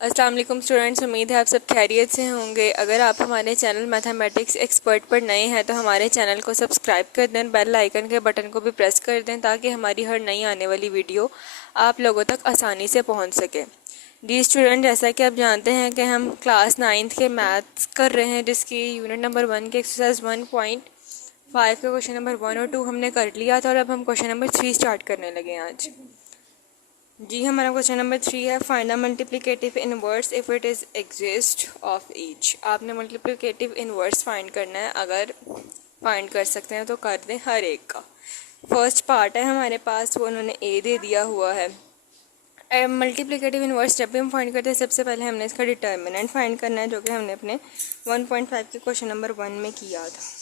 अस्सलाम वालेकुम स्टूडेंट्स, उम्मीद है आप सब खैरियत से होंगे। अगर आप हमारे चैनल मैथमेटिक्स एक्सपर्ट पर नए हैं तो हमारे चैनल को सब्सक्राइब कर दें, बेल आइकन के बटन को भी प्रेस कर दें ताकि हमारी हर नई आने वाली वीडियो आप लोगों तक आसानी से पहुंच सके। जी स्टूडेंट, जैसा कि आप जानते हैं कि हम क्लास 9th के मैथ्स कर रहे हैं, जिसकी यूनिट नंबर 1 के एक्सरसाइज 1.5 के क्वेश्चन नंबर 1 और 2 हमने कर लिया था और अब हम क्वेश्चन नंबर 3 स्टार्ट करने लगे हैं आज। जी हमारा क्वेश्चन नंबर 3 है, find the multiplicative inverse if it is exist of each. आपने मल्टीप्लिकेटिव इनवर्स फाइंड करना है, अगर फाइंड कर सकते हैं तो कर दें हर एक का। फर्स्ट पार्ट है हमारे पास, वो उन्होंने ए दे दिया हुआ है। मल्टीप्लिकेटिव इनवर्स जब भी हम फाइंड करते हैं सबसे पहले हमने इसका डिटर्मिनेंट फाइंड करना है, जो कि हमने अपने 1.5 के क्वेश्चन नंबर 1 में किया था।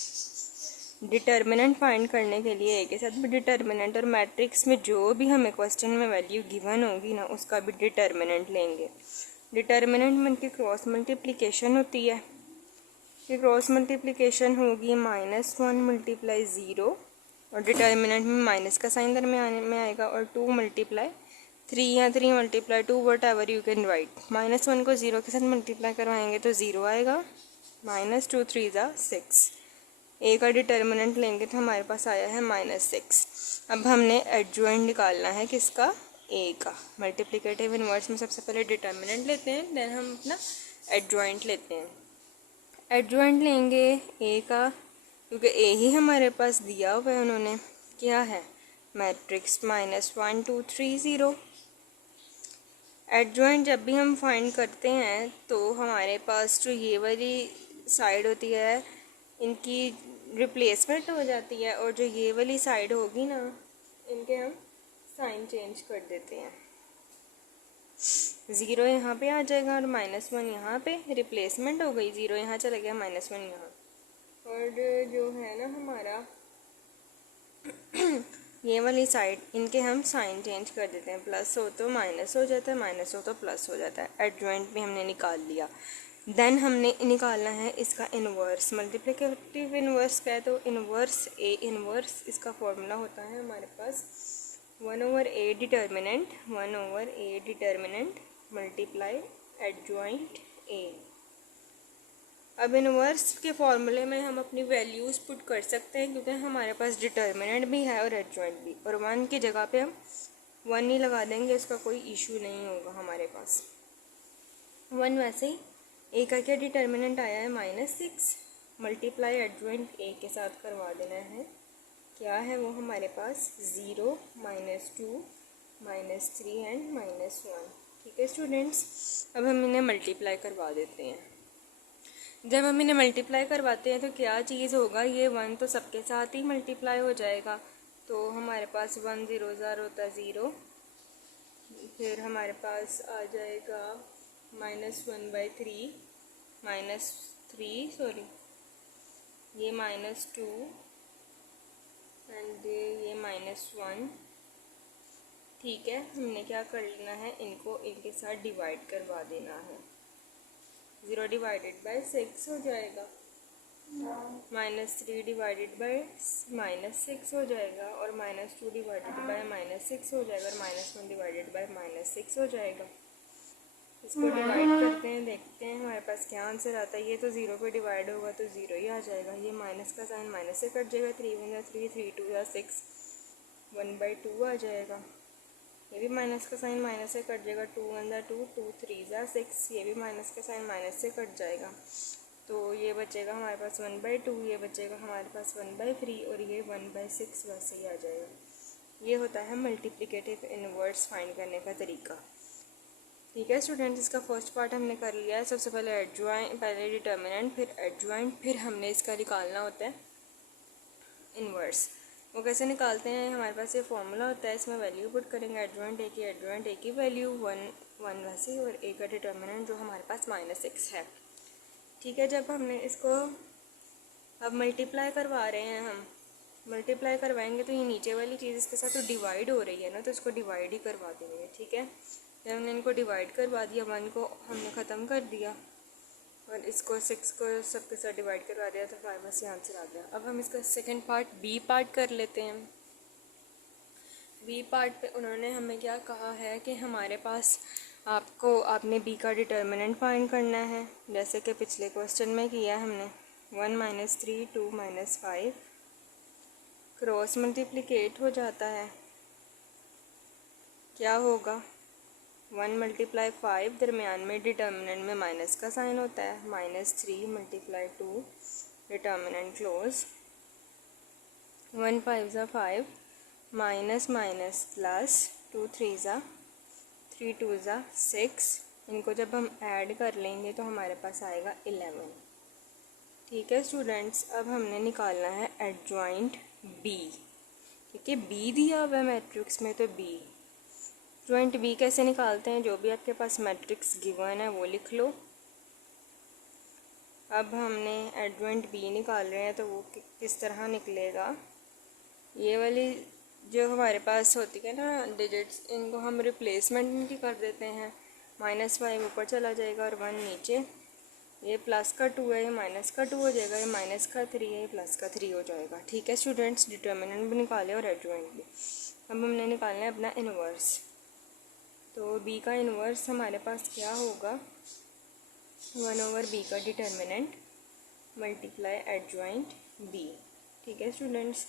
डिटर्मिनेंट फाइंड करने के लिए एक के साथ भी डिटर्मिनेंट और मैट्रिक्स में जो भी हमें क्वेश्चन में वैल्यू गिवन होगी ना, उसका भी डिटर्मिनेंट लेंगे। डिटर्मिनेंट मन की क्रॉस मल्टीप्लिकेशन होती है कि क्रॉस मल्टीप्लिकेशन होगी -1 मल्टीप्लाई 0 और डिटर्मिनेंट में माइनस का साइन दरमियान में आएगा और 2 मल्टीप्लाई 3 या 3 multiply 2 what ever you can write. -1 को 0 के साथ मल्टीप्लाई करवाएंगे तो 0 आएगा, -2 3 ज़ा 6। ए का डिटर्मिनेंट लेंगे तो हमारे पास आया है -6। अब हमने एडजॉइंट निकालना है किसका, ए का। मल्टीप्लिकेटिव इनवर्स में सबसे पहले डिटर्मिनेंट लेते हैं, देन हम अपना एडजॉइंट लेते हैं। एडजॉइंट लेंगे ए का, क्योंकि ए ही हमारे पास दिया हुआ है, उन्होंने क्या है मैट्रिक्स -1 2 3 0। एडजॉइंट जब भी हम फाइंड करते हैं तो हमारे पास जो ये वाली साइड होती है इनकी रिप्लेसमेंट हो जाती है और जो ये वाली साइड होगी ना, इनके हम साइन चेंज कर देते हैं। 0 यहाँ पे आ जाएगा और -1 यहाँ पे रिप्लेसमेंट हो गई, 0 यहाँ चला गया, -1 यहाँ। और जो है ना हमारा ये वाली साइड, इनके हम साइन चेंज कर देते हैं। प्लस हो तो माइनस हो जाता है, माइनस हो तो प्लस हो जाता है। एडजॉइंट भी हमने निकाल लिया। देन हमने निकालना है इसका इन्वर्स। मल्टीप्लिकेटिव इन्वर्स क्या है, तो इन्वर्स ए इन्वर्स इसका फॉर्मूला होता है हमारे पास 1/a determinant, 1/a determinant multiply adjoint A. अब इन्वर्स के फॉर्मूले में हम अपनी वैल्यूज़ पुट कर सकते हैं, क्योंकि हमारे पास डिटर्मिनेंट भी है और एडजॉइंट भी, और 1 की जगह पे हम 1 ही लगा देंगे, इसका कोई इशू नहीं होगा हमारे पास। 1 वैसे ही ए का क्या डिटर्मिनेंट आया है -6, मल्टीप्लाई एडजॉइंट ए के साथ करवा देना है। क्या है वो हमारे पास 0 -2 -3 एंड -1। ठीक है स्टूडेंट्स, अब हम इन्हें मल्टीप्लाई करवा देते हैं। जब हम इन्हें मल्टीप्लाई करवाते हैं तो क्या चीज़ होगा, ये 1 तो सबके साथ ही मल्टीप्लाई हो जाएगा, तो हमारे पास 1 0 ज़ार होता है 0, फिर हमारे पास आ जाएगा -1/3 -3 सॉरी, ये -2 एंड ये -1। ठीक है, हमने क्या कर लेना है, इनको इनके साथ डिवाइड करवा देना है। 0 डिवाइडेड बाय 6 हो जाएगा, -3 डिवाइडेड बाय -6 हो जाएगा और -2 डिवाइडेड बाय -6 हो जाएगा और -1 डिवाइडेड बाय -6 हो जाएगा। इसको डिवाइड करते हैं, देखते हैं हमारे पास क्या आंसर आता है। ये तो 0 पे डिवाइड होगा तो 0 ही आ जाएगा। ये माइनस का साइन माइनस से कट जाएगा, 3 1 3 3 2 6 1/2 आ जाएगा। ये भी माइनस का साइन माइनस से कट जाएगा, 2 1 2 2 3 6, ये भी माइनस का साइन माइनस से कट जाएगा, तो ये बचेगा हमारे पास 1/2, ये बचेगा हमारे पास 1/3 और ये 1/6 वैसे ही आ जाएगा। ये होता है मल्टीप्लिकेटिव इनवर्स फाइंड करने का तरीका। ठीक है स्टूडेंट्स, इसका फर्स्ट पार्ट हमने कर लिया है। सबसे पहले एडजॉइंट, पहले डिटर्मिनेंट, फिर एडजॉइंट, फिर हमने इसका निकालना होता है इनवर्स। वो कैसे निकालते हैं, हमारे पास ये फॉर्मूला होता है, इसमें वैल्यू पुट करेंगे एडजॉइंट ए की वैल्यू 1 वैसे, और ए का डिटर्मिनेंट जो हमारे पास -6 है। ठीक है, जब हमने इसको अब मल्टीप्लाई करवा रहे हैं, हम मल्टीप्लाई करवाएंगे तो ये नीचे वाली चीज़ इसके साथ तो डिवाइड हो रही है ना, तो इसको डिवाइड ही करवा देंगे। ठीक है, जब हमने इनको डिवाइड करवा दिया, 1 को हमने ख़त्म कर दिया और इसको 6 को सबके साथ डिवाइड करवा दिया, तो हमारे पास ये आंसर आ गया। अब हम इसका सेकंड पार्ट बी पार्ट कर लेते हैं। बी पार्ट पे उन्होंने हमें क्या कहा है कि हमारे पास आपने बी का डिटर्मिनेंट फाइंड करना है, जैसे कि पिछले क्वेश्चन में किया हमने। 1 - 3 2 - 5 क्रॉस मल्टीप्लिकेट हो जाता है, क्या होगा? 1 × 5, दरमियान में डिटर्मिनेंट में माइनस का साइन होता है, -3 × 2 डिटर्मिनेंट क्लोज। 1 5 ज़ा 5, माइनस माइनस प्लस, 2 3 ज़ा 3 2 ज़ा 6। इनको जब हम ऐड कर लेंगे तो हमारे पास आएगा 11। ठीक है स्टूडेंट्स, अब हमने निकालना है एडजॉइंट बी, क्योंकि बी दिया हुआ है मैट्रिक्स में, तो बी एडजॉइंट बी कैसे निकालते हैं? जो भी आपके पास मैट्रिक्स गिवन है वो लिख लो। अब हमने एडजॉइंट बी निकाल रहे हैं, तो वो किस तरह निकलेगा? ये वाली जो हमारे पास होती है ना डिजिट्स, इनको हम रिप्लेसमेंट इनकी कर देते हैं। -5 ऊपर चला जाएगा और 1 नीचे। ये प्लस का 2 है, ये माइनस का 2 हो जाएगा, ये माइनस का 3 है, ये प्लस का 3 हो जाएगा। ठीक है स्टूडेंट्स, डिटर्मिनेंट भी निकाले और एडजॉइंट भी। अब हमने निकालना है अपना इन्वर्स। तो बी का इन्वर्स हमारे पास क्या होगा? 1/b का डिटर्मिनेंट मल्टीप्लाई एडजॉइंट बी। ठीक है स्टूडेंट्स,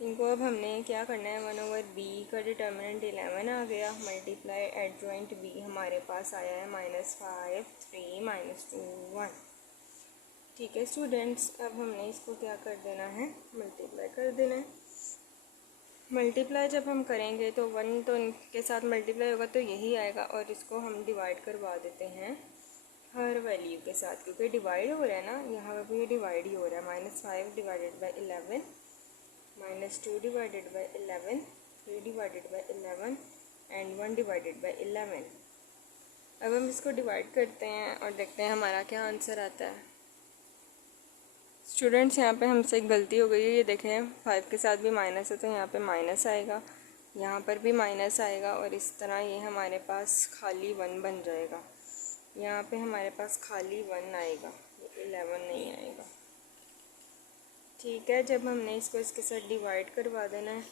इनको अब हमने क्या करना है? 1/b का डिटर्मिनेंट 11 आ गया, मल्टीप्लाई एडजॉइंट b हमारे पास आया है -5 3 - 2 1। ठीक है स्टूडेंट्स, अब हमने इसको क्या कर देना है? मल्टीप्लाई कर देना है। मल्टीप्लाई जब हम करेंगे तो 1 तो इनके साथ मल्टीप्लाई होगा तो यही आएगा, और इसको हम डिवाइड करवा देते हैं हर वैल्यू के साथ, क्योंकि डिवाइड हो रहा है ना, यहाँ पर भी डिवाइड ही हो रहा है। -5 divided by 11, -2 divided by 11, 3 divided by 11 and 1 divided by 11। अब हम इसको डिवाइड करते हैं और देखते हैं हमारा क्या आंसर आता है। स्टूडेंट्स, यहाँ पे हमसे एक गलती हो गई है, ये देखें 5 के साथ भी माइनस है, तो यहाँ पे माइनस आएगा, यहाँ पर भी माइनस आएगा, और इस तरह ये हमारे पास खाली 1 बन जाएगा। यहाँ पे हमारे पास खाली 1 आएगा, 11 नहीं आएगा। ठीक है, जब हमने इसको इसके साथ डिवाइड करवा देना है,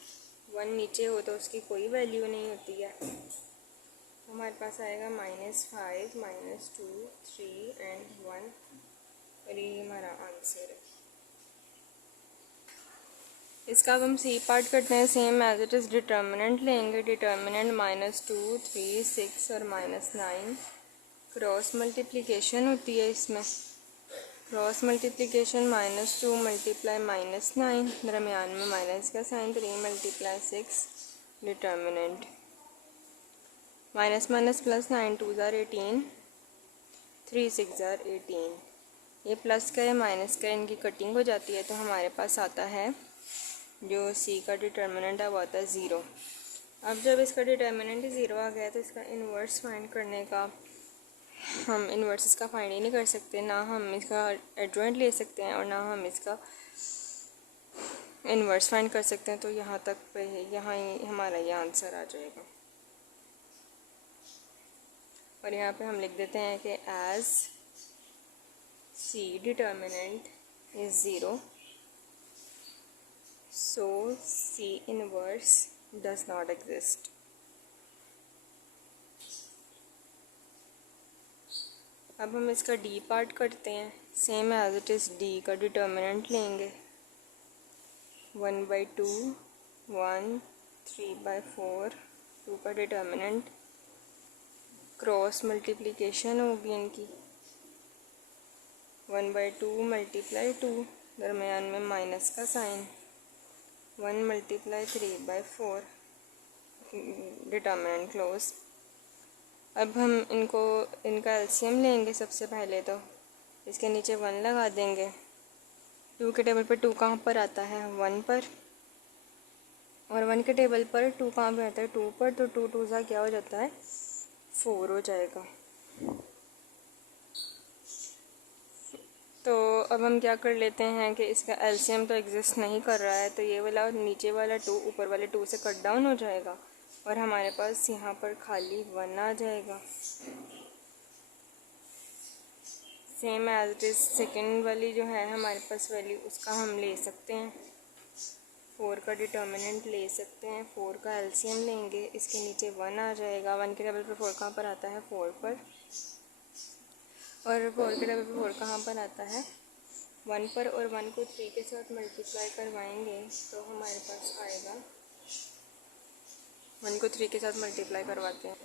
1 नीचे हो तो उसकी कोई वैल्यू नहीं होती है। हमारे पास आएगा -5 -2 3 एंड 1, और ये हमारा आंसर है। इसका अब हम सी पार्ट करते हैं। Same as it is determinant लेंगे। डिटर्मिनेंट -2 3 6 और -9 क्रॉस मल्टीप्लिकेशन होती है इसमें। क्रॉस मल्टीप्लिकेशन -2 मल्टीप्लाई -9, दरमियान में माइनस का साइन, 3 × 6 डिटर्मिनेंट -+ 9 2 ज़ार 18 3 6 ज़ार 18। ये प्लस का या माइनस का इनकी कटिंग हो जाती है, तो हमारे पास आता है जो सी का डिटर्मिनेंट है वो आता है 0। अब जब इसका डिटर्मिनेंट 0 आ गया तो इसका इन्वर्स फाइंड करने का हम इन्वर्स इसका फाइंड ही नहीं कर सकते, ना हम इसका एडजॉइंट ले सकते हैं और ना हम इसका इन्वर्स फाइंड कर सकते हैं। तो यहाँ तक पे यहाँ ही हमारा ये आंसर आ जाएगा, और यहाँ पे हम लिख देते हैं कि as C determinant is 0 so C inverse does not exist. अब हम इसका डी पार्ट करते हैं। Same as it is D का डिटर्मिनेंट लेंगे। 1/2 1 3/4 2 का डिटर्मिनेंट, क्रॉस मल्टीप्लिकेशन होगी इनकी। 1/2 × 2, दरमियान में माइनस का साइन, 1 × 3/4 डिटर्मिनेंट क्लोज। अब हम इनका एलसीएम लेंगे। सबसे पहले तो इसके नीचे 1 लगा देंगे। 2 के टेबल पर 2 कहाँ पर आता है? 1 पर, और 1 के टेबल पर 2 कहाँ पर आता है? 2 पर। तो 2 2 सा क्या हो जाता है? 4 हो जाएगा। तो अब हम क्या कर लेते हैं कि इसका एलसीएम तो एग्जिस्ट नहीं कर रहा है, तो ये वाला नीचे वाला 2 ऊपर वाले 2 से कट डाउन हो जाएगा, और हमारे पास यहाँ पर खाली 1 आ जाएगा। Same as it is second वाली जो है हमारे पास वैल्यू, उसका हम ले सकते हैं 4 का डिटर्मिनेंट ले सकते हैं, 4 का एलसीएम लेंगे, इसके नीचे 1 आ जाएगा। 1 के टेबल पर 4 कहाँ पर आता है? 4 पर। और 4 के टेबल पर 4 कहाँ पर आता है? 1 पर। और 1 को 3 के साथ मल्टीप्लाई करवाएंगे तो हमारे पास आएगा, 1 को 3 के साथ मल्टीप्लाई करवाते हैं।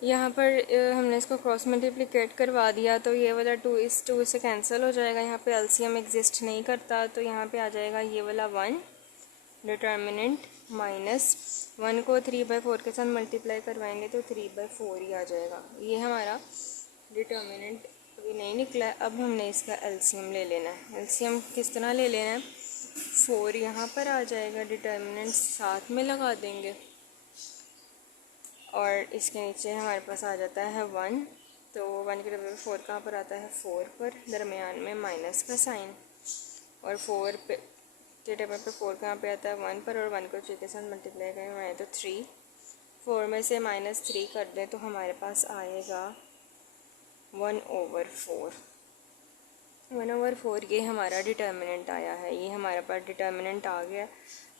यहाँ पर हमने इसको क्रॉस मल्टीप्लिकेट करवा दिया तो ये वाला 2 इस 2 से कैंसिल हो जाएगा। यहाँ पे एलसीएम एग्जिस्ट नहीं करता तो यहाँ पे आ जाएगा ये वाला 1 डिटर्मिनेंट माइनस 1 को 3/4 के साथ मल्टीप्लाई करवाएंगे तो 3/4 ही आ जाएगा। ये हमारा डिटर्मिनेंट अभी नहीं निकला है। अब हमने इसका एलसीएम ले लेना है। एलसीएम किस तरह ले लेना है? 4 यहाँ पर आ जाएगा, डिटर्मिनेंट साथ में लगा देंगे और इसके नीचे हमारे पास आ जाता है 1। तो 1 के टेबल पर 4 कहाँ पर आता है? 4 पर, दरमियान में माइनस का साइन। और 4 के टेबल पर 4 कहाँ पे आता है? 1 पर। और 1 को 3 के साथ मल्टीप्लाई करें तो 3। 4 में से -3 कर दें तो हमारे पास आएगा 1/4। 1/4 ये हमारा डिटर्मिनेंट आया है। ये हमारे पास डिटर्मिनेंट आ गया।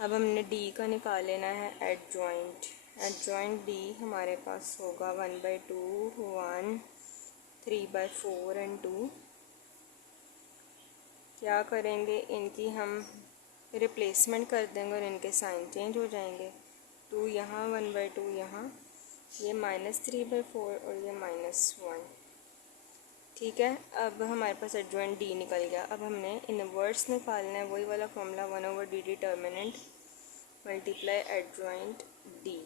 अब हमने डी का निकाल लेना है एडजॉइंट। एडजॉइंट डी हमारे पास होगा 1/2, 1, 3/4 एंड 2। क्या करेंगे? इनकी हम रिप्लेसमेंट कर देंगे और इनके साइन चेंज हो जाएंगे। 2 यहाँ, 1/2 यहाँ, ये -3/4 और ये -1। ठीक है, अब हमारे पास एडजॉइंट डी निकल गया। अब हमने इनवर्स निकालना है, वही वाला formula 1/d determinant multiply adjoint D.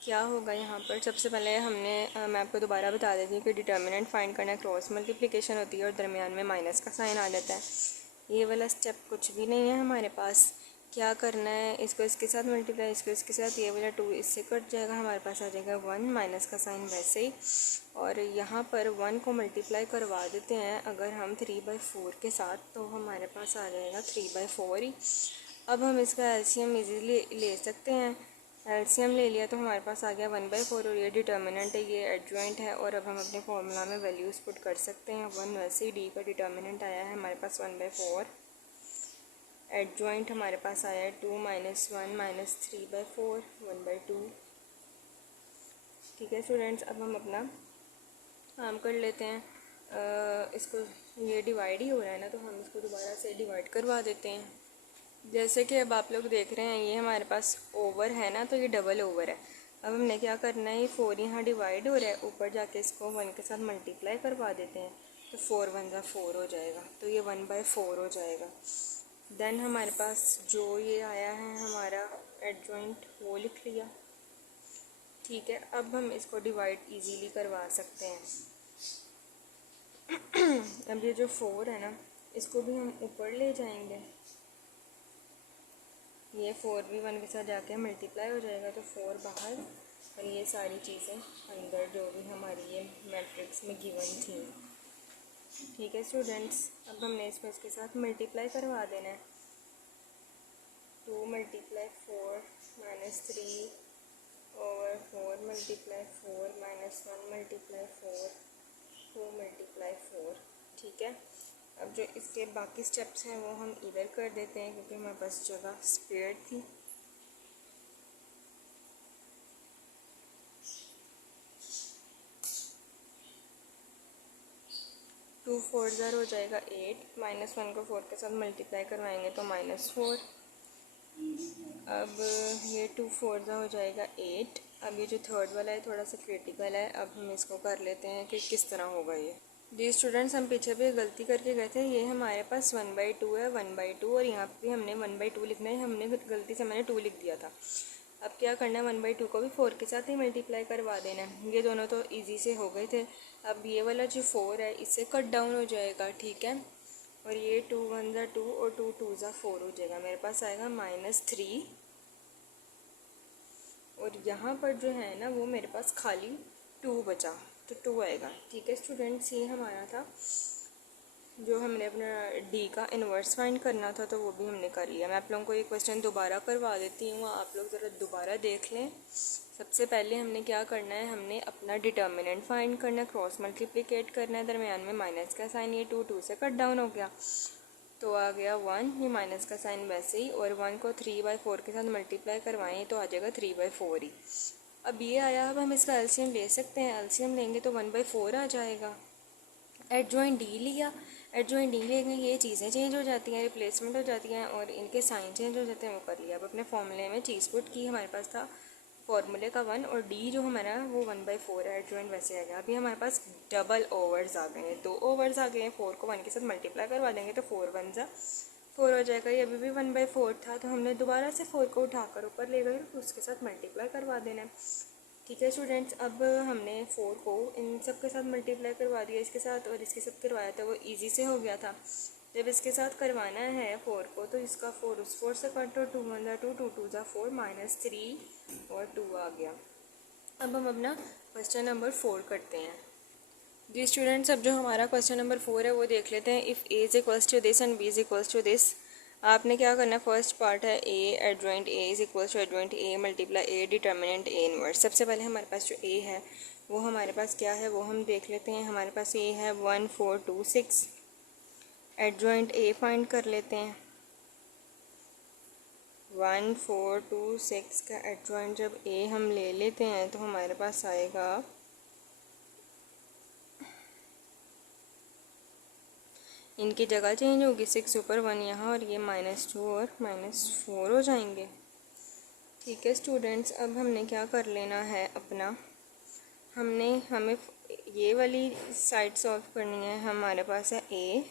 क्या होगा यहाँ पर? सबसे पहले हमने मैं आपको दोबारा बता देती हूँ कि डिटर्मिनेंट फाइंड करना क्रॉस मल्टीप्लिकेशन होती है और दरमियान में माइनस का साइन आ जाता है। ये वाला स्टेप कुछ भी नहीं है हमारे पास। क्या करना है? इसको इसके साथ मल्टीप्लाई, इसको इसके साथ, ये वाला 2 इससे कट जाएगा, हमारे पास आ जाएगा 1, माइनस का साइन वैसे ही। और यहाँ पर 1 को मल्टीप्लाई करवा देते हैं अगर हम 3/4 के साथ, तो हमारे पास आ जाएगा 3/4 ही। अब हम इसका एलसीएम इजीली ले सकते हैं। एलसीएम ले लिया तो हमारे पास आ गया 1/4 और ये डिटर्मिनेंट है, ये एडजॉइंट है। और अब हम अपने फॉर्मूला में वैल्यूज़ पुट कर सकते हैं। 1 वैसे ही डी का डिटर्मिनेंट आया है हमारे पास 1/4। एडजॉइंट हमारे पास आया है 2 - 1 - 3/4, 1/2। ठीक है स्टूडेंट्स, अब हम अपना काम कर लेते हैं। इसको ये डिवाइड ही हो रहा है ना, तो हम इसको दोबारा से डिवाइड करवा देते हैं। जैसे कि अब आप लोग देख रहे हैं ये हमारे पास ओवर है ना, तो ये डबल ओवर है। अब हमने क्या करना है? ये 4 यहाँ डिवाइड हो रहा है, ऊपर जाके इसको 1 के साथ मल्टीप्लाई करवा देते हैं तो 4 × 1 = 4 हो जाएगा, तो ये 1/4 हो जाएगा। देन हमारे पास जो ये आया है हमारा एडजॉइंट, वो लिख लिया। ठीक है, अब हम इसको डिवाइड इजीली करवा सकते हैं। अब ये जो 4 है ना, इसको भी हम ऊपर ले जाएंगे। ये 4 भी 1 के साथ जाके मल्टीप्लाई हो जाएगा तो 4 बाहर और ये सारी चीज़ें अंदर जो भी हमारी ये मैट्रिक्स में गिवन थी। ठीक है स्टूडेंट्स, अब हमने इसको इसके साथ मल्टीप्लाई करवा देना है। 2 × 4 - 3/4 × 4 - 1 × 4, 2 × 4। ठीक है, अब जो इसके बाकी स्टेप्स हैं वो हम इधर कर देते हैं क्योंकि हमारे पास जगह स्पेयर थी। टू 4 ज़र हो जाएगा 8, -1 को 4 के साथ मल्टीप्लाई करवाएंगे तो -4। अब ये 2 4 ज़र हो जाएगा 8। अब ये जो थर्ड वाला है थोड़ा सा क्रिटिकल है, अब हम इसको कर लेते हैं कि किस तरह होगा ये। जी स्टूडेंट्स, हम पीछे भी गलती करके गए थे। ये हमारे पास 1/2 है, 1/2 और यहाँ पे भी हमने 1/2 लिखना है। हमने गलती से मैंने 2 लिख दिया था। अब क्या करना है? 1/2 को भी 4 के साथ ही मल्टीप्लाई करवा देना है। ये दोनों तो इजी से हो गए थे। अब ये वाला जो 4 है इससे कट डाउन हो जाएगा। ठीक है, और ये 2 × 1 = 2 और 2 × 2 = 4 हो जाएगा। मेरे पास आएगा -3 और यहाँ पर जो है ना वो मेरे पास खाली 2 बचा तो 2 आएगा। ठीक है स्टूडेंट्स, ये हमारा था जो हमने अपना डी का इन्वर्स फाइंड करना था, तो वो भी हमने कर लिया। मैं आप लोगों को ये क्वेश्चन दोबारा करवा देती हूँ, आप लोग ज़रा दोबारा देख लें। सबसे पहले हमने क्या करना है? हमने अपना डिटर्मिनेंट फाइंड करना है, क्रॉस मल्टीप्लिकेट करना है, दरमियान में माइनस का साइन, ये 2 2 से कट डाउन हो गया। तो आ गया 1, ये माइनस का साइन वैसे ही, और 1 को 3/4 के साथ मल्टीप्लाई करवाएं तो आ जाएगा 3/4 ही। अब ये आया, अब हम इसका एलसीएम ले सकते हैं, एलसीएम लेंगे तो 1/4 आ जाएगा। एडजॉइंट डी लिया, एडजॉइंट डी लेंगे, ये चीज़ें चेंज हो जाती हैं, रिप्लेसमेंट हो जाती हैं और इनके साइन चेंज हो जाते हैं, वो कर लिया। अब अपने फॉर्मूले में चीज़ पुट की, हमारे पास था फॉर्मूले का 1 और डी जो हमारा वो 1/4 है, एडजॉइंट वैसे आ गया। अभी हमारे पास डबल ओवर्स आ गए हैं, 2 ओवर्स आ गए हैं। 4 को 1 के साथ मल्टीप्लाई करवा देंगे तो 4 1 जा 4 हो जाएगा। ये अभी भी 1/4 था, तो हमने दोबारा से 4 को उठाकर ऊपर ले गए तो उसके साथ मल्टीप्लाई करवा देना है। ठीक है स्टूडेंट्स, अब हमने 4 को इन सब के साथ मल्टीप्लाई करवा दिया, इसके साथ और इसके साथ करवाया था, वो इजी से हो गया था। जब इसके साथ करवाना है 4 को तो इसका 4 उस 4 से काटो, 2 1 जा 2, 2 2 जा 4, -3 और 2 आ गया। अब हम अपना क्वेश्चन नंबर 4 करते हैं। जी स्टूडेंट्स, अब जो हमारा क्वेश्चन नंबर 4 है वो देख लेते हैं। If A is equals to this and B is equals to this, आपने क्या करना है, फर्स्ट पार्ट है A adjoint A is equals to adjoint A multiply A determinant A inverse. सबसे पहले हमारे पास जो ए है वो हमारे पास क्या है वो हम देख लेते हैं। हमारे पास ए है 1 4 2 6, एडजॉइंट ए फाइंड कर लेते हैं। 1 4 2 6 का एडजॉइंट जब ए हम ले लेते हैं तो हमारे पास आएगा इनकी जगह चेंज होगी, 6 ऊपर 1 यहाँ और ये -2 और -4 हो जाएंगे। ठीक है स्टूडेंट्स, अब हमने क्या कर लेना है अपना, हमें ये वाली साइड सॉल्व करनी है। हमारे पास है ए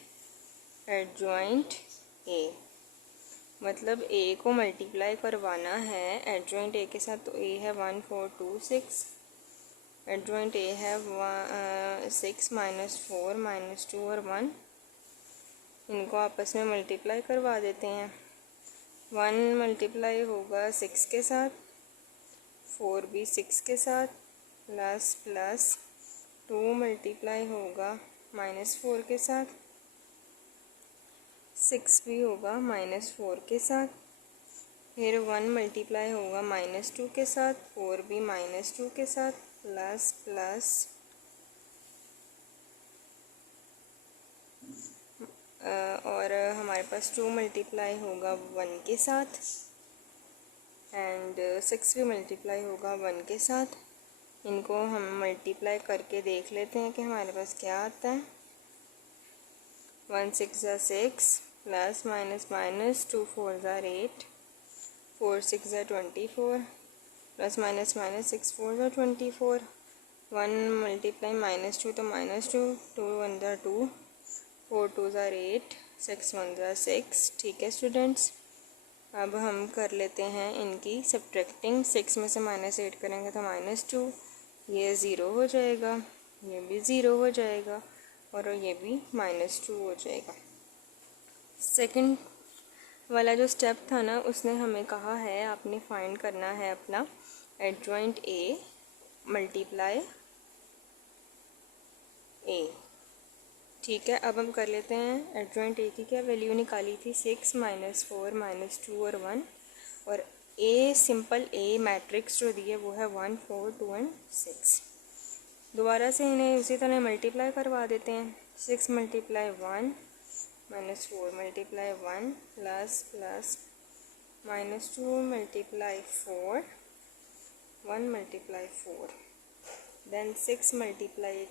एडजॉइंट ए, मतलब ए को मल्टीप्लाई करवाना है एडजॉइंट ए के साथ, तो ए है 1 4 2 6, एडजॉइंट ए है 6 -4 -2 और 1, इनको आपस में मल्टीप्लाई करवा देते हैं। 1 मल्टीप्लाई होगा 6 के साथ, 4 भी 6 के साथ, प्लस 2 मल्टीप्लाई होगा -4 के साथ, 6 भी होगा -4 के साथ, फिर 1 मल्टीप्लाई होगा -2 के साथ, 4 भी -2 के साथ, प्लस और हमारे पास 2 मल्टीप्लाई होगा 1 के साथ एंड 6 भी मल्टीप्लाई होगा 1 के साथ। इनको हम मल्टीप्लाई करके देख लेते हैं कि हमारे पास क्या आता है। 1 6 जा 6, प्लस माइनस 2 4 जा 8, 4 6 जा 24, प्लस माइनस 6 4 जा 24, 1 मल्टीप्लाई -2 तो -2, 2 1 जा 2, 4 2 ज़ार 8, 6 1 ज़ार 6। ठीक है स्टूडेंट्स, अब हम कर लेते हैं इनकी सब्ट्रैक्टिंग। 6 में से -8 करेंगे तो -2, ये 0 हो जाएगा, ये भी 0 हो जाएगा और ये भी -2 हो जाएगा। सेकंड वाला जो स्टेप था ना, उसने हमें कहा है आपने फाइंड करना है अपना एडजॉइंट ए मल्टीप्लाई ए। ठीक है, अब हम कर लेते हैं एडजॉइंट ए की क्या वैल्यू निकाली थी, 6 -4 -2 और 1, और ए सिंपल ए मैट्रिक्स जो दी है वो है 1 4 2 एंड 6। दोबारा से इन्हें उसी तरह मल्टीप्लाई करवा देते हैं। 6 multiply 1 -4 multiply 1 plus -2 multiply 4, 1 multiply 4, then 6 multiply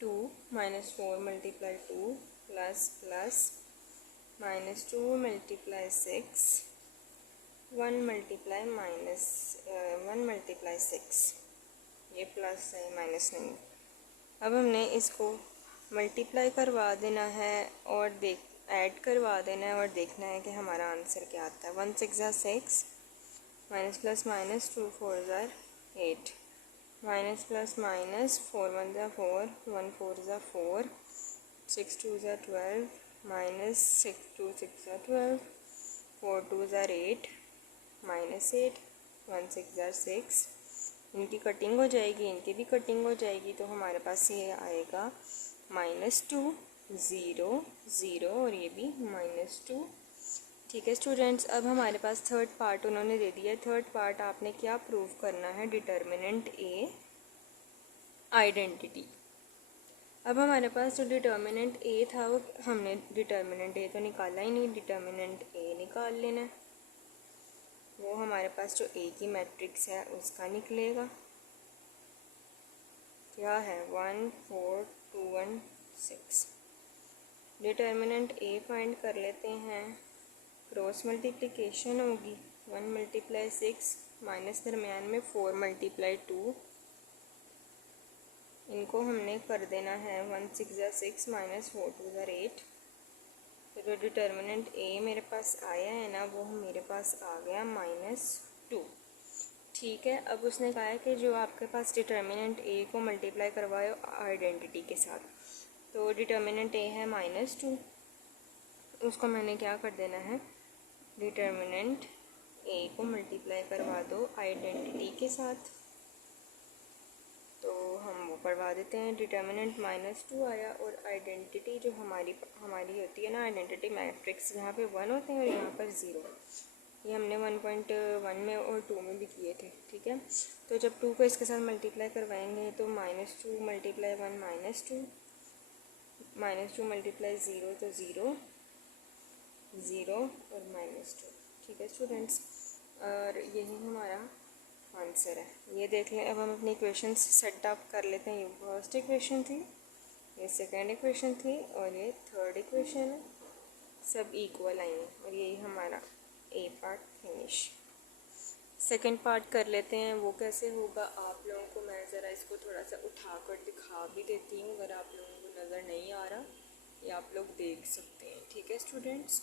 2 -4 multiply 2 plus -2 multiply 6, 1 multiply 6, ये प्लस है माइनस नहीं। अब हमने इसको मल्टीप्लाई करवा देना है और ऐड करवा देना है और देखना है कि हमारा आंसर क्या आता है। 1 6 जा 6, माइनस 2 4 ज़ा 8, प्लस 4 1 ज़ा 4, 1 4 ज़ा 4, 6 2 ज़ा 12, -6 2 6 ज़ा 12, 4 2 ज़ा 8, -8, 1 6 ज़ा 6। इनकी कटिंग हो जाएगी, इनकी भी कटिंग हो जाएगी, तो हमारे पास ये आएगा -2 0 0 और ये भी -2। ठीक है स्टूडेंट्स, अब हमारे पास थर्ड पार्ट उन्होंने दे दिया है। थर्ड पार्ट आपने क्या प्रूव करना है, डिटर्मिनेंट ए आइडेंटिटी। अब हमारे पास जो डिटर्मिनेंट ए था वो हमने डिटर्मिनेंट ए तो निकाला ही नहीं, डिटर्मिनेंट ए निकाल लेना है। वो हमारे पास जो ए की मैट्रिक्स है उसका निकलेगा, क्या है 1 4 2 1 6। डिटर्मिनेंट ए फाइंड कर लेते हैं, क्रॉस मल्टीप्लिकेशन होगी 1 मल्टीप्लाई 6 माइनस दरमियान में 4 मल्टीप्लाई 2, इनको हमने कर देना है 1 6 ज़ा 6 माइनस 4 2 ज़ा 8। तो जो डिटर्मिनेंट ए मेरे पास आया है ना वो मेरे पास आ गया -2। ठीक है, अब उसने कहा है कि जो आपके पास डिटर्मिनेंट ए को मल्टीप्लाई करवाओ आइडेंटिटी के साथ, तो डिटर्मिनेंट ए है -2, उसको मैंने क्या कर देना है, डिटर्मिनेंट ए को मल्टीप्लाई करवा दो आइडेंटिटी के साथ। तो हम वो करवा देते हैं, डिटर्मिनेंट -2 आया और आइडेंटिटी जो हमारी होती है ना आइडेंटिटी मैट्रिक्स, यहाँ पे 1 होते हैं और यहाँ पर 0। ये हमने 1.1 में और 2 में भी किए थे। ठीक है, तो जब 2 को इसके साथ मल्टीप्लाई करवाएंगे तो -2 मल्टीप्लाई 1 -2, -2 मल्टीप्लाई 0 तो 0 0 और -2। ठीक है स्टूडेंट्स, और यही हमारा आंसर है। ये देख लें। अब हम अपनी इक्वेशंस सेट अप कर लेते हैं। ये फर्स्ट इक्वेशन थी, ये सेकंड इक्वेशन थी और ये थर्ड इक्वेशन है, सब इक्वल आई हैं और यही हमारा ए पार्ट फिनिश। सेकंड पार्ट कर लेते हैं, वो कैसे होगा आप लोगों को मैं ज़रा इसको थोड़ा सा उठा कर दिखा भी देती हूँ, अगर आप लोगों को नज़र नहीं आ रहा ये आप लोग देख सकते हैं। ठीक है स्टूडेंट्स,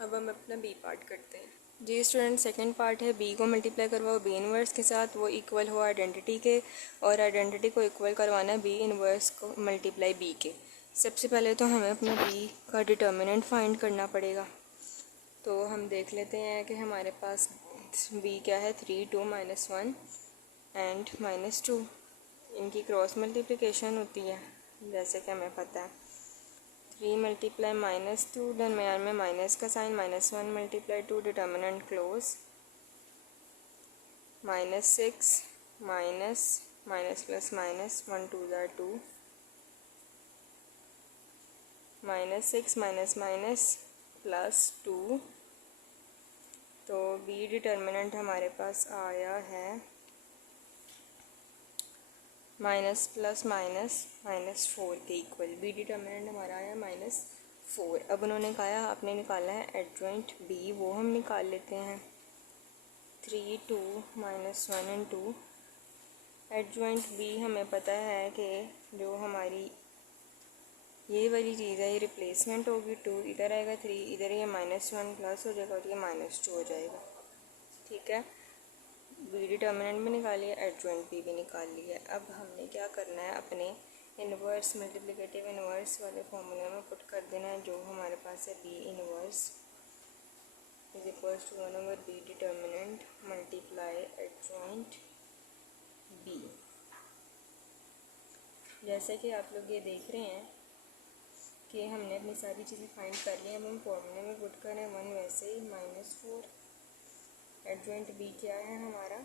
अब हम अपना बी पार्ट करते हैं। जी स्टूडेंट, सेकंड पार्ट है, बी को मल्टीप्लाई करवाओ बी इनवर्स के साथ, वो इक्वल हो आइडेंटिटी के, और आइडेंटिटी को इक्वल करवाना है बी इनवर्स को मल्टीप्लाई बी के। सबसे पहले तो हमें अपना बी का डिटर्मिनेंट फाइंड करना पड़ेगा। तो हम देख लेते हैं कि हमारे पास बी क्या है, 3 2 -1 एंड -2। इनकी क्रॉस मल्टीप्लिकेशन होती है जैसे कि हमें पता है। 3 मल्टीप्लाई -2, दरमियान में माइनस का sign, -1 multiply 2, determinant close, -6 minus minus plus minus 1 2 ज़ा 2, -6 माइनस माइनस +2। तो बी डिटर्मिनेंट हमारे पास आया है माइनस प्लस माइनस -4 के इक्वल। बी डिटर्मिनेंट हमारा आया -4। अब उन्होंने कहा आपने निकाला है एडजॉइंट बी, वो हम निकाल लेते हैं। 3 2 -1 एंड 2। एडजॉइंट बी हमें पता है कि जो हमारी ये वाली चीज़ है ये रिप्लेसमेंट होगी, 2 इधर आएगा, 3 इधर, ये -1 प्लस हो जाएगा और ये -2 हो जाएगा। ठीक है, बी डिटर्मिनेंट भी निकाल लिया, एडजॉइंट बी भी निकाल लिया। अब हमने क्या करना है, अपने इनवर्स मल्टीप्लिकेटिव इनवर्स वाले फॉर्मूले में पुट कर देना है, जो हमारे पास है B inverse is equals to 1/b determinant multiply adjoint B. जैसे कि आप लोग ये देख रहे हैं कि हमने अपनी सारी चीज़ें फाइंड कर ली हैं। अब हम फॉर्मूले में पुट करें 1 वैसे ही -4। एडजॉइंट बी क्या है हमारा,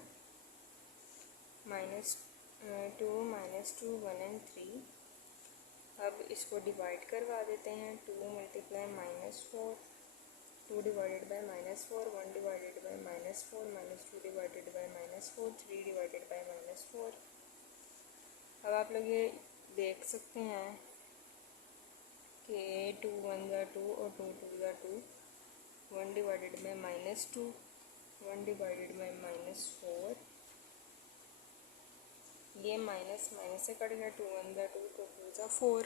-2 -2 1 एंड 3। अब इसको डिवाइड करवा देते हैं, 2 multiply -4, 2 divided by -4, 1 divided by -4, -2 divided by -4, 3 divided by -4। अब आप लोग ये देख सकते हैं कि 2 1 ज़ा 2 और 2 2 ज़ा 2, 1 डिवाइडेड बाय -2, 1 डिवाइडेड बाय -4, ये माइनस माइनस से कट गया, 2 1 ज़ा 2, 2 2 ज़ा 4।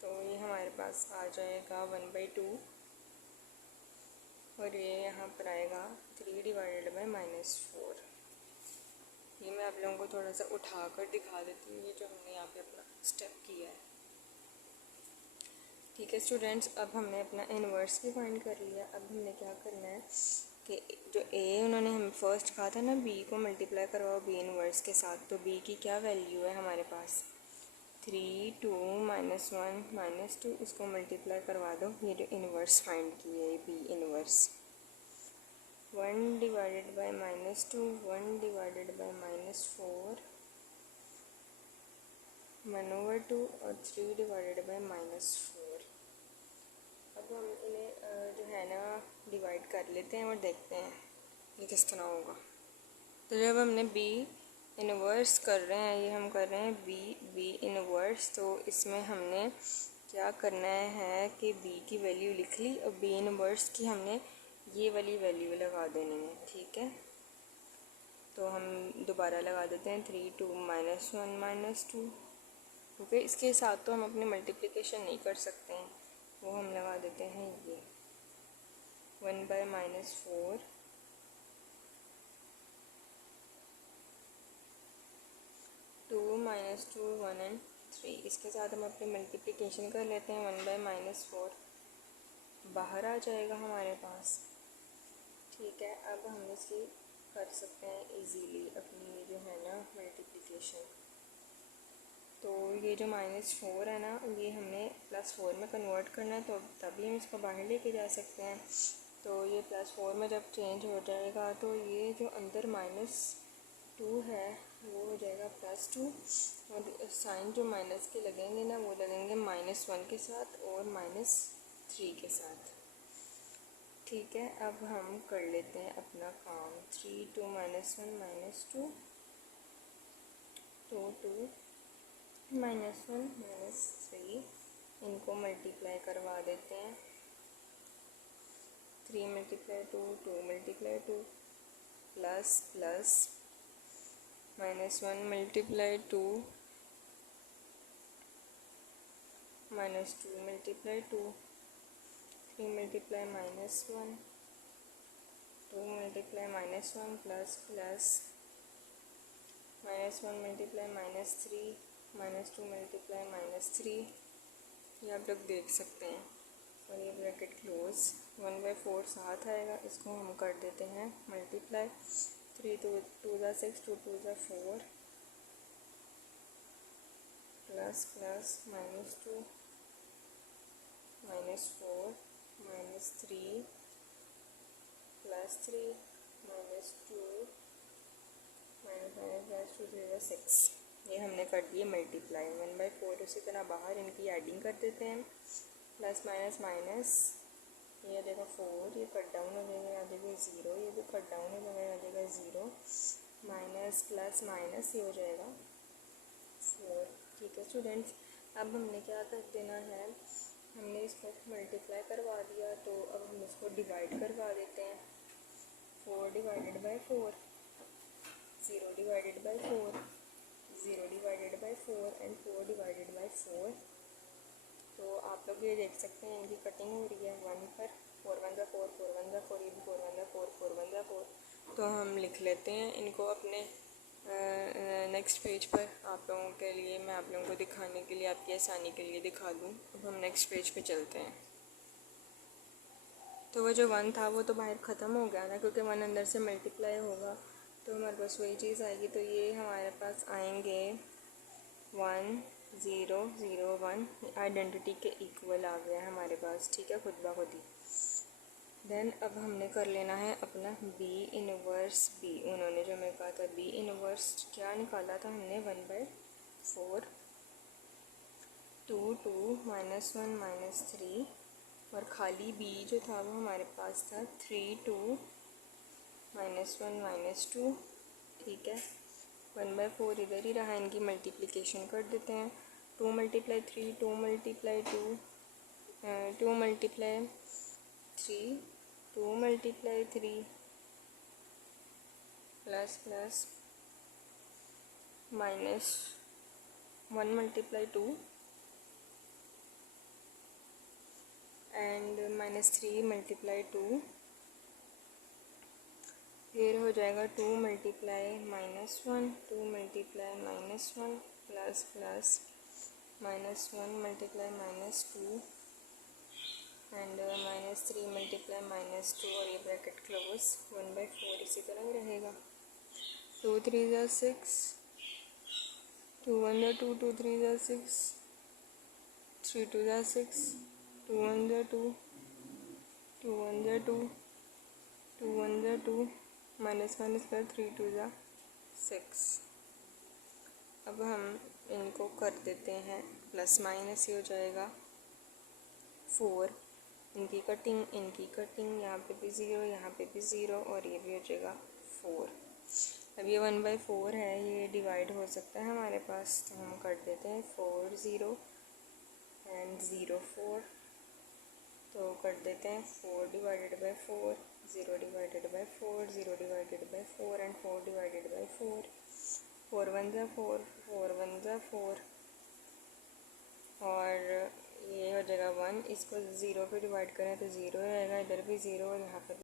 तो ये हमारे पास आ जाएगा 1/2 और ये यहाँ पर आएगा 3 डिवाइडेड बाय -4। ये मैं आप लोगों को थोड़ा सा उठा कर दिखा देती हूँ, ये जो हमने यहाँ पे अपना स्टेप किया है। ठीक है स्टूडेंट्स, अब हमने अपना इनवर्स भी फाइंड कर लिया। अब हमने क्या करना है कि जो ए उन्होंने हमें फर्स्ट कहा था ना बी को मल्टीप्लाई करवाओ बी इनवर्स के साथ, तो बी की क्या वैल्यू है हमारे पास, 3 2 -1 -2, इसको मल्टीप्लाई करवा दो। ये जो इनवर्स फाइंड की है B inverse, 1 divided by -2, 1 divided by -4, 1/2 और 3 डिवाइडेड बाई -4। अब हम इन्हें जो है ना डिवाइड कर लेते हैं और देखते हैं ये किस तरह होगा। तो जब हमने b इनवर्स कर रहे हैं, ये हम कर रहे हैं b इनवर्स, तो इसमें हमने क्या करना है कि b की वैल्यू लिख ली और b इनवर्स की हमने ये वाली वैल्यू लगा देनी है। ठीक है, तो हम दोबारा लगा देते हैं 3 2 -1 -2, क्योंकि इसके साथ तो हम अपनी मल्टीप्लिकेशन नहीं कर सकते हैं, वो हम लगा देते हैं ये 1/-4 2 -2 1 और 3। इसके साथ हम अपनी मल्टीप्लिकेशन कर लेते हैं 1/-4, बाहर आ जाएगा हमारे पास। ठीक है, अब हम इसकी कर सकते हैं इजीली अपनी जो है ना मल्टीप्लिकेशन। तो ये जो -4 है ना, ये हमने +4 में कन्वर्ट करना है, तो तभी हम इसको बाहर लेके जा सकते हैं। तो ये +4 में जब चेंज हो जाएगा तो ये जो अंदर -2 है वो हो जाएगा +2, और साइन जो माइनस के लगेंगे ना वो लगेंगे -1 के साथ और -3 के साथ। ठीक है, अब हम कर लेते हैं अपना काम। 3 2 -1 -2 2 2 -1 -3, इनको मल्टीप्लाई करवा देते हैं। 3 × 2 2 × 2 प्लस प्लस -1 × 2 -2 × 2 3 × -1 2 × -1 प्लस प्लस -1 × -3 -2 × -3, ये आप लोग देख सकते हैं। और ये ब्रैकेट क्लोज 1/4 साथ आएगा, इसको हम कर देते हैं मल्टीप्लाई। 3 2 2 6 2 2 4 प्लस प्लस -2 -4 -3 +3 -2 -2 3 6, ये हमने कर दिए मल्टीप्लाई। 1/4 उसी तरह बाहर इनकी एडिंग कर देते हैं। प्लस माइनस माइनस, ये आ जाएगा 4, ये कट डाउन हो जाएगा, आ जाएगा 0, ये भी कट डाउन हो जाएगा, आ जाएगा 0, माइनस प्लस माइनस ये हो जाएगा 4। ठीक है स्टूडेंट्स, अब हमने क्या कर देना है, हमने इसको मल्टीप्लाई करवा दिया, तो अब हम इसको डिवाइड करवा देते हैं। 4 divided by 4, 0 divided by 4, 0 divided by 4 and 4 divided by 4। तो आप लोग ये देख सकते हैं इनकी कटिंग हो रही है 1 पर, 4 1 ज़ा 4, 4 1 ज़ा 4, ये भी 4 1 ज़ा 4, 4 1 ज़ा 4। तो हम लिख लेते हैं इनको अपने नेक्स्ट पेज पर। आप लोगों के लिए, मैं आप लोगों को दिखाने के लिए, आपकी आसानी के लिए दिखा दूँ। अब हम नेक्स्ट पेज पे चलते हैं। तो वो जो 1 था वो तो बाहर ख़त्म हो गया ना, क्योंकि 1 अंदर से मल्टीप्लाई होगा तो हमारे पास वही चीज़ आएगी। तो ये हमारे पास आएंगे 1 0 0 1, आइडेंटिटी के इक्वल आ गया हमारे पास। ठीक है, खुद ब खुद ही। देन अब हमने कर लेना है अपना b इनवर्स b। उन्होंने जो मैं कहा था b इनवर्स क्या निकाला था हमने, 1/4 2 2 -1 -3, और खाली b जो था वो हमारे पास था 3 2 -1 -2। ठीक है, 1/4 इधर ही रहा, इनकी मल्टीप्लिकेशन कर देते हैं। 2 × 3 2 × 2 2 × 3 2 × 3 प्लस प्लस -1 × 2 एंड -3 × 2, फिर हो जाएगा 2 × -1 2 × -1 प्लस प्लस -1 × -2 एंड -3 × -2, और ये ब्रैकेट क्लोज 1/4 इसी तरह ही रहेगा। 2 3 ज़ा 6, 2 1 ज़ा 2, 2 3 ज़ा 6, 3 2 ज़ा 6, 2 1 ज़ा 2, 2 1 ज़ा 2, 2 1 ज़ा 2, माइनस माइनस कर 3 2 ज़ा 6। अब हम इनको कर देते हैं प्लस माइनस, ये हो जाएगा 4, इनकी कटिंग, यहाँ पे भी 0, यहाँ पे भी 0 और ये भी हो जाएगा 4। अब ये 1/4 है, ये डिवाइड हो सकता है हमारे पास, तो हम कर देते हैं 4 0 एंड 0 4, तो कर देते हैं 4 divided by 4, 0 divided by 4, 0 divided by 4 and 4 divided by 4, 4 1 ज़ा 4, 4 1 ज़ा 4 और ये हो जाएगा 1। इसको 0 पे डिवाइड करें तो 0 रहेगा, इधर भी 0 और यहाँ पर